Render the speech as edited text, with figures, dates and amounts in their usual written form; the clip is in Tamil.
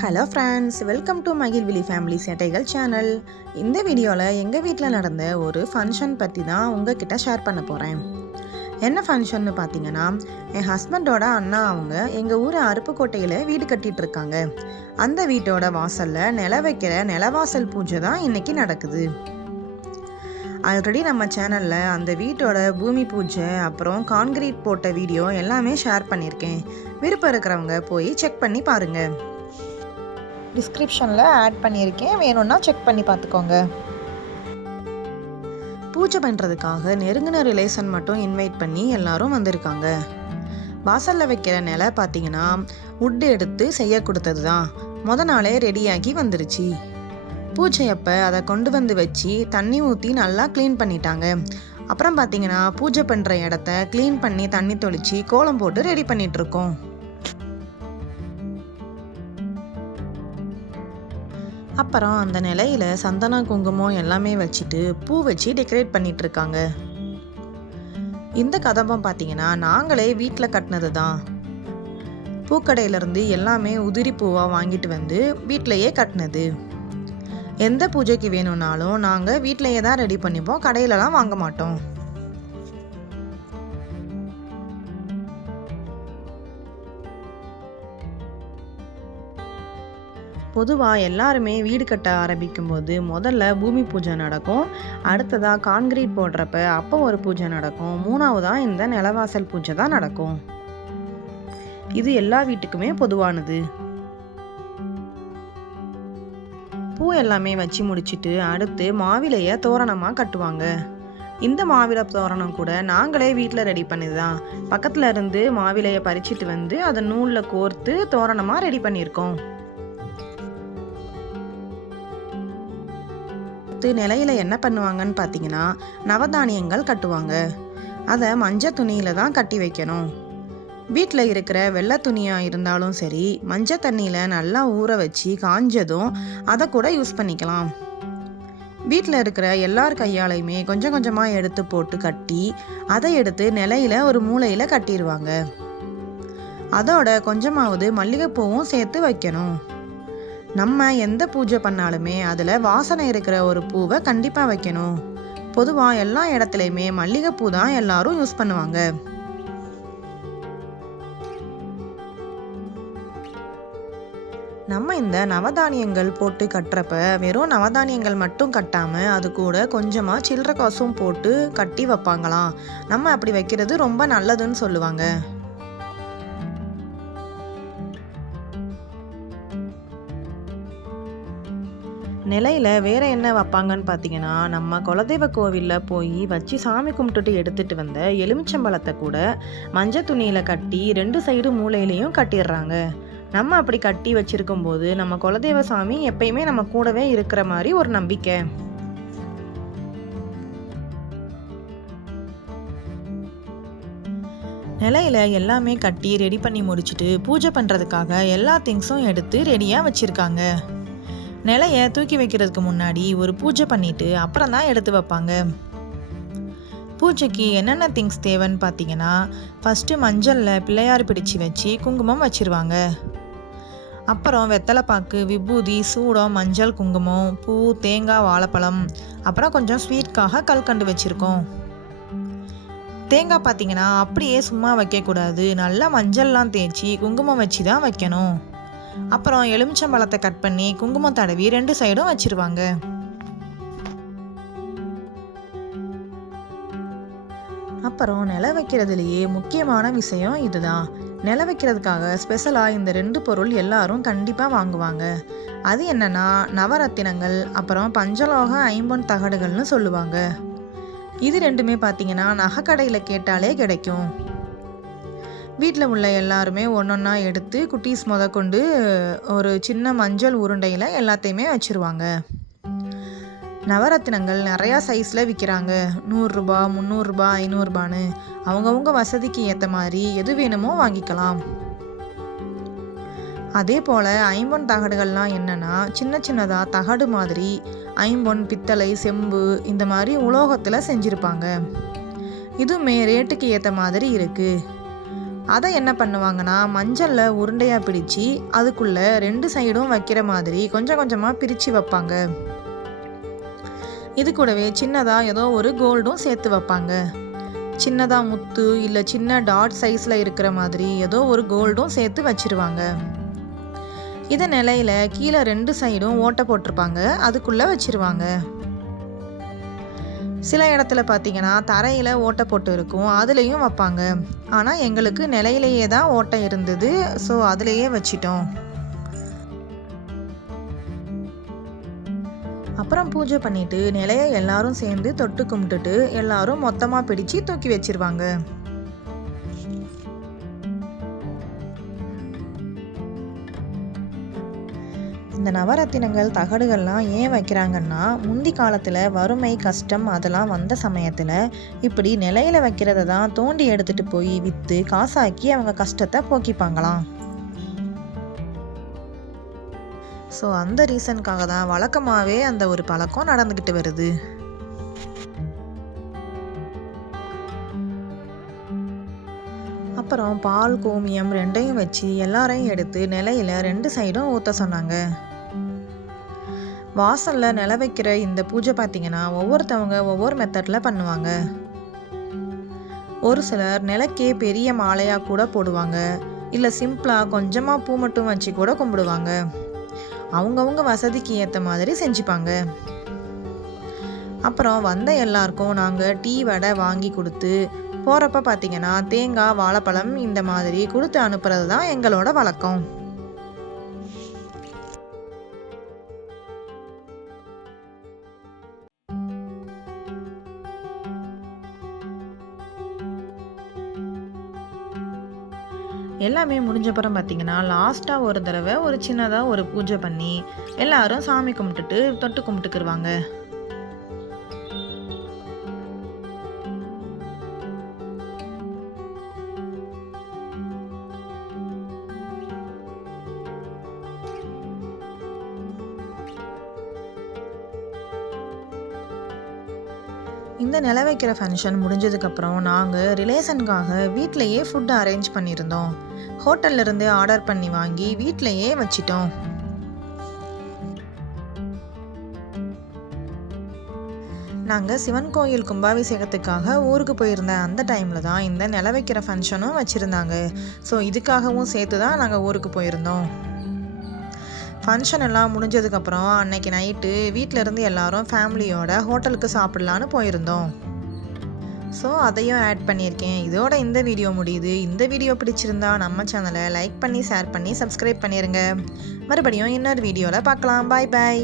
ஹலோ ஃப்ரெண்ட்ஸ், வெல்கம் டு மகிழ்விழி ஃபேமிலி சேட்டைகள் சேனல். இந்த வீடியோவில் எங்கள் வீட்டில் நடந்த ஒரு ஃபங்க்ஷன் பற்றி தான் உங்ககிட்ட ஷேர் பண்ண போகிறேன். என்ன ஃபங்க்ஷன்னு பார்த்தீங்கன்னா, என் ஹஸ்பண்டோட அண்ணா அவங்க எங்கள் ஊர் அருப்புக்கோட்டையில் வீடு கட்டிகிட்டு இருக்காங்க. அந்த வீட்டோட வாசலில் நில வைக்கிற நிலவாசல் பூஜை தான் இன்றைக்கி நடக்குது. ஆல்ரெடி நம்ம சேனலில் அந்த வீட்டோட பூமி பூஜை அப்புறம் கான்கிரீட் போட்ட வீடியோ எல்லாமே ஷேர் பண்ணியிருக்கேன். விருப்பம் இருக்கிறவங்க போய் செக் பண்ணி பாருங்கள். டிஸ்கிரிப்ஷனில் ஆட் பண்ணியிருக்கேன், வேணும்னா செக் பண்ணி பார்த்துக்கோங்க. பூஜை பண்ணுறதுக்காக நெருங்கின ரிலேஷன் மட்டும் இன்வைட் பண்ணி எல்லாரும் வந்திருக்காங்க. வாசலில் வைக்கிற நிலை பார்த்தீங்கன்னா உட் எடுத்து செய்ய கொடுத்தது தான். நாளே ரெடியாகி வந்துருச்சு. பூஜை அப்போ அதை கொண்டு வந்து வச்சு தண்ணி ஊற்றி நல்லா க்ளீன் பண்ணிட்டாங்க. அப்புறம் பார்த்தீங்கன்னா பூஜை பண்ணுற இடத்த க்ளீன் பண்ணி தண்ணி தொளிச்சு கோலம் போட்டு ரெடி பண்ணிகிட்ருக்கோம். அப்புறம் அந்த நிலையில சந்தனம் குங்குமம் எல்லாமே வச்சுட்டு பூ வச்சு டெக்கரேட் பண்ணிட்டு இருக்காங்க. இந்த கதம்பம் பார்த்தீங்கன்னா நாங்களே வீட்டில் கட்டினது தான். பூக்கடையிலேருந்து எல்லாமே உதிரி பூவாக வாங்கிட்டு வந்து வீட்டிலையே கட்டினது. எந்த பூஜைக்கு வேணும்னாலும் நாங்கள் வீட்டிலையே தான் ரெடி பண்ணிப்போம், கடையிலலாம் வாங்க மாட்டோம். பொதுவாக எல்லாருமே வீடு கட்ட ஆரம்பிக்கும் போது முதல்ல பூமி பூஜை நடக்கும். அடுத்ததாக கான்கிரீட் போடுறப்ப அப்போ ஒரு பூஜை நடக்கும். மூணாவதாக இந்த நிலவாசல் பூஜை தான் நடக்கும். இது எல்லா வீட்டுக்குமே பொதுவானது. பூ எல்லாமே வச்சு முடிச்சுட்டு அடுத்து மாவிலையை தோரணமாக கட்டுவாங்க. இந்த மாவிலை தோரணம் கூட நாங்களே வீட்டில் ரெடி பண்ணிதான். பக்கத்தில் இருந்து மாவிலையை பறிச்சிட்டு வந்து அதை நூலில் கோர்த்து தோரணமாக ரெடி பண்ணியிருக்கோம். நிலையில என்ன பண்ணுவாங்கன்னு பார்த்தீங்கன்னா நவதானியங்கள் கட்டுவாங்க. அதை மஞ்சள் துணியில தான் கட்டி வைக்கணும். வீட்டில் இருக்கிற வெள்ளை துணியாக இருந்தாலும் சரி, மஞ்சள் தண்ணியில் நல்லா ஊற வச்சு காஞ்சதும் அதை கூட யூஸ் பண்ணிக்கலாம். வீட்டில் இருக்கிற எல்லார் கையாலையுமே கொஞ்சம் கொஞ்சமாக எடுத்து போட்டு கட்டி அதை எடுத்து நிலையில ஒரு மூலையில் கட்டிடுவாங்க. அதோட கொஞ்சமாவது மல்லிகைப்பூவும் சேர்த்து வைக்கணும். நம்ம எந்த பூஜை பண்ணாலுமே அதில் வாசனை இருக்கிற ஒரு பூவை கண்டிப்பாக வைக்கணும். பொதுவாக எல்லா இடத்துலையுமே மல்லிகைப்பூ தான் எல்லாரும் யூஸ் பண்ணுவாங்க. நம்ம இந்த நவதானியங்கள் போட்டு கட்டுறப்ப வெறும் நவதானியங்கள் மட்டும் கட்டாமல் அது கூட கொஞ்சமாக சில்லறை காசும் போட்டு கட்டி வைப்பாங்களாம். நம்ம அப்படி வைக்கிறது ரொம்ப நல்லதுன்னு சொல்லுவாங்க. நிலையில் வேறு என்ன வைப்பாங்கன்னு பார்த்தீங்கன்னா, நம்ம குலதெய்வ கோவிலில் போய் வச்சு சாமி கும்பிட்டுட்டு எடுத்துகிட்டு வந்த எலுமிச்சம்பழத்தை கூட மஞ்சள் துணியில் கட்டி 2 சைடு மூலையிலையும் கட்டிடுறாங்க. நம்ம அப்படி கட்டி வச்சுருக்கும் போது நம்ம குலதெய்வ சாமி எப்பயுமே நம்ம கூடவே இருக்கிற மாதிரி ஒரு நம்பிக்கை. நிலையில் எல்லாமே கட்டி ரெடி பண்ணி முடிச்சுட்டு பூஜை பண்ணுறதுக்காக எல்லா திங்ஸும் எடுத்து ரெடியாக வச்சுருக்காங்க. நிலையை தூக்கி வைக்கிறதுக்கு முன்னாடி ஒரு பூஜை பண்ணிட்டு அப்புறம் தான் எடுத்து வைப்பாங்க. பூஜைக்கு என்னென்ன திங்ஸ் தேவைன்னு பார்த்தீங்கன்னா, ஃபஸ்ட்டு மஞ்சளில் பிள்ளையார் பிடிச்சி வச்சு குங்குமம் வச்சிருவாங்க. அப்புறம் வெத்தலைப்பாக்கு, விபூதி, சூடம், மஞ்சள், குங்குமம், பூ, தேங்காய், வாழைப்பழம், அப்புறம் கொஞ்சம் ஸ்வீட்காக கல்கண்டு வச்சுருக்கோம். தேங்காய் பார்த்தீங்கன்னா அப்படியே சும்மா வைக்கக்கூடாது, நல்லா மஞ்சள்லாம் தேய்ச்சி குங்குமம் வச்சு தான் வைக்கணும். அப்புறம் எலுமிச்சம்பழத்தை கட் பண்ணி குங்குமம் தடவி 2 சைடும் வச்சிருவாங்க. அப்புறம் நில வைக்கிறதுலேயே முக்கியமான விஷயம் இதுதான். நில வைக்கிறதுக்காக ஸ்பெஷலாக இந்த 2 பொருள் எல்லாரும் கண்டிப்பாக வாங்குவாங்க. அது என்னன்னா நவரத்தினங்கள், அப்புறம் பஞ்சலோக ஐம்பொன் தகடுகள்னு சொல்லுவாங்க. இது ரெண்டுமே பார்த்தீங்கன்னா நகைக்கடையில் கேட்டாலே கிடைக்கும். வீட்டில் உள்ள எல்லாருமே ஒன்றொன்னா எடுத்து குட்டீஸ் கொண்டு ஒரு சின்ன மஞ்சள் உருண்டையில் எல்லாத்தையுமே வச்சுருவாங்க. நவரத்தினங்கள் நிறையா சைஸில் விற்கிறாங்க. 100 ரூபா, 300 ரூபா, 500 ரூபான்னு அவங்கவுங்க வசதிக்கு ஏற்ற மாதிரி எது வேணுமோ வாங்கிக்கலாம். அதே போல் ஐம்பொன் தகடுகள்லாம் என்னென்னா சின்ன சின்னதாக தகடு மாதிரி ஐம்பொன், பித்தளை, செம்பு இந்த மாதிரி உலோகத்தில் செஞ்சுருப்பாங்க. இதுவுமே ரேட்டுக்கு ஏற்ற மாதிரி இருக்குது. அதை என்ன பண்ணுவாங்கன்னா மஞ்சளில் உருண்டையாக பிடிச்சி அதுக்குள்ளே 2 சைடும் வைக்கிற மாதிரி கொஞ்சம் கொஞ்சமாக பிரித்து வைப்பாங்க. இது கூடவே சின்னதாக ஏதோ ஒரு கோல்டும் சேர்த்து வைப்பாங்க. சின்னதாக முத்து இல்லை சின்ன டாட் சைஸில் இருக்கிற மாதிரி ஏதோ ஒரு கோல்டும் சேர்த்து வச்சிருவாங்க. இதை நிலையில கீழே 2 சைடும் ஓட்டை போட்டிருப்பாங்க, அதுக்குள்ளே வச்சிருவாங்க. சில இடத்துல பார்த்தீங்கன்னா தரையில் ஓட்டை போட்டு இருக்கும், அதுலேயும் வைப்பாங்க. ஆனால் எங்களுக்கு நிலையிலேயே தான் ஓட்டை இருந்தது, ஸோ அதுலேயே வச்சிட்டோம். அப்புறம் பூஜை பண்ணிட்டு நிலையை எல்லாரும் சேர்ந்து தொட்டு கும்பிட்டுட்டு எல்லாரும் மொத்தமாக பிடிச்சு தூக்கி வச்சிருவாங்க. இந்த நவரத்தினங்கள் தகடுகள்லாம் ஏன் வைக்கிறாங்கன்னா முந்தி காலத்தில் வறுமை கஷ்டம் அதெல்லாம் வந்த சமயத்தில் இப்படி நிலையில் வைக்கிறத தான் தோண்டி எடுத்துகிட்டு போய் விற்று காசாக்கி அவங்க கஷ்டத்தை போக்கிப்பாங்களாம். ஸோ அந்த ரீசனுக்காக தான் வழக்கமாகவே அந்த ஒரு பழக்கம் நடந்துக்கிட்டு வருது. அப்புறம் பால் கோமியம் 2யும் வச்சு எல்லாரையும் எடுத்து நிலையில் 2 சைடும் ஊற்ற சொன்னாங்க. வாசலில் நில வைக்கிற இந்த பூஜை பார்த்தீங்கன்னா ஒவ்வொருத்தவங்க ஒவ்வொரு மெத்தடில் பண்ணுவாங்க. ஒரு சிலர் நிலக்கே பெரிய மாலையாக கூட போடுவாங்க, இல்லை சிம்பிளாக கொஞ்சமாக பூ மட்டும் வச்சு கூட கும்பிடுவாங்க. அவங்கவுங்க வசதிக்கு ஏற்ற மாதிரி செஞ்சுப்பாங்க. அப்புறம் வந்த எல்லாருக்கும் நாங்கள் டீ வடை வாங்கி கொடுத்து போகிறப்ப பார்த்தீங்கன்னா தேங்காய் வாழைப்பழம் இந்த மாதிரி கொடுத்து அனுப்புறது தான் எங்களோட வழக்கம். எல்லாமே முடிஞ்சப்புறம் பார்த்தீங்கன்னா லாஸ்ட்டாக ஒரு தடவை ஒரு சின்னதாக ஒரு பூஜை பண்ணி எல்லாரும் சாமி கும்பிட்டுட்டு தொட்டு கும்பிட்டுக்குருவாங்க. இந்த நில வைக்கிற ஃபங்க்ஷன் முடிஞ்சதுக்கப்புறம் நாங்கள் ரிலேஷனுக்காக வீட்டிலையே ஃபுட் அரேஞ்ச் பண்ணியிருந்தோம். ஹோட்டல்லேருந்து ஆர்டர் பண்ணி வாங்கி வீட்டிலையே வச்சிட்டோம். நாங்கள் சிவன் கோயில் கும்பாபிஷேகத்துக்காக ஊருக்கு போயிருந்த அந்த டைமில் தான் இந்த நில வைக்கிற ஃபங்க்ஷனும் வச்சுருந்தாங்க. ஸோ இதுக்காகவும் சேர்த்து தான் நாங்கள் ஊருக்கு போயிருந்தோம். ஃபங்க்ஷன் எல்லாம் முடிஞ்சதுக்கப்புறம் அன்னைக்கு நைட்டு வீட்டிலேருந்து எல்லாரும் ஃபேமிலியோட ஹோட்டலுக்கு சாப்பிட்லான்னு போயிருந்தோம். ஸோ அதையும் ஆட் பண்ணியிருக்கேன். இதோட இந்த வீடியோ முடியுது. இந்த வீடியோ பிடிச்சிருந்தா நம்ம சேனலை லைக் பண்ணி ஷேர் பண்ணி சப்ஸ்கிரைப் பண்ணிடுங்க. மறுபடியும் இன்னொரு வீடியோவில் பார்க்கலாம். பாய் பாய்.